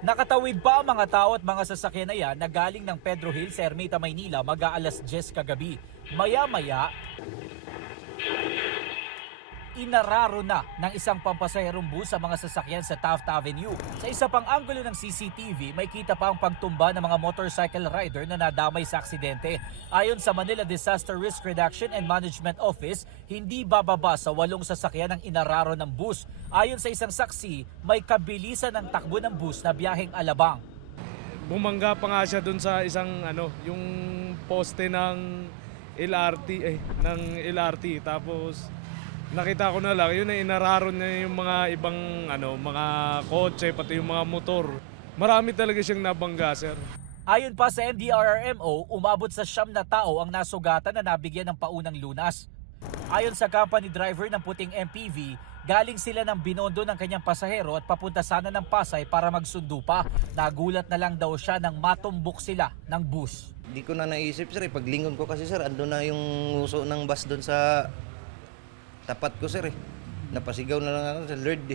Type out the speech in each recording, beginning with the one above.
Nakatawid pa ang mga tao at mga sasakyan na yan na galing ng Pedro Hill sa Ermita, Maynila mag-aalas 10 kagabi. Maya-maya, inararo na ng isang pampasaherong bus sa mga sasakyan sa Taft Avenue. Sa isa pang anggulo ng CCTV, may kita pa ang pagtumba ng mga motorcycle rider na nadamay sa aksidente. Ayon sa Manila Disaster Risk Reduction and Management Office, hindi bababa sa 8 sasakyan ang inararo ng bus. Ayon sa isang saksi, may kabilisan ng takbo ng bus na biyaheng Alabang. Bumangga pa nga siya dun sa isang yung poste ng LRT tapos nakita ko na lang yun ay inararo niya yung mga ibang mga kotse pati yung mga motor. Marami talaga siyang nabangga, sir. Ayon pa sa MDRRMO, umabot sa 9 na tao ang nasugatan na nabigyan ng paunang lunas. Ayon sa company driver ng puting MPV, galing sila ng Binondo ng kanyang pasahero at papunta sana ng Pasay para magsundo pa. Nagulat na lang daw siya nang matumbok sila ng bus. Di ko na naisip, sir. Paglingon ko kasi, sir, ando na yung uso ng bus doon sa tapat ko, sir. Napasigaw na lang ako sa Lord.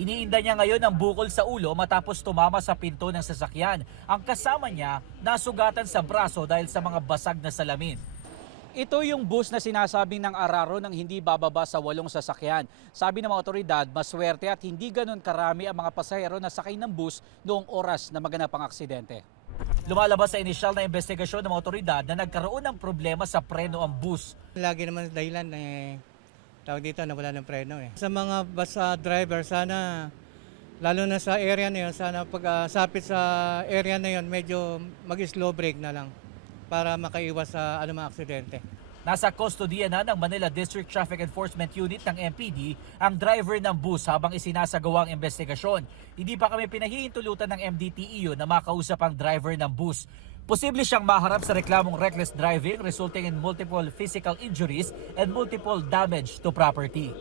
Iniinda niya ngayon ang bukol sa ulo matapos tumama sa pinto ng sasakyan. Ang kasama niya nasugatan sa braso dahil sa mga basag na salamin. Ito yung bus na sinasabing ng araro ng hindi bababa sa 8 sasakyan. Sabi ng mga otoridad, maswerte at hindi ganun karami ang mga pasahero na sakay ng bus noong oras na maganap ang aksidente. Lumalabas sa inisyal na investigasyon ng mga otoridad na nagkaroon ng problema sa preno ang bus. Lagi naman dahilan tawag dito na wala ng preno Sa mga bus driver, sana lalo na sa area na yun, sana pag sapit sa area na yun, medyo mag-slow brake na lang para makaiwas sa anumang aksidente. Nasa kustodiya na ng Manila District Traffic Enforcement Unit ng MPD ang driver ng bus habang isinasagawa ang investigasyon. Hindi pa kami pinahihintulutan ng MDTEU na makausap ang driver ng bus. Posible siyang maharap sa reklamong reckless driving resulting in multiple physical injuries and multiple damage to property.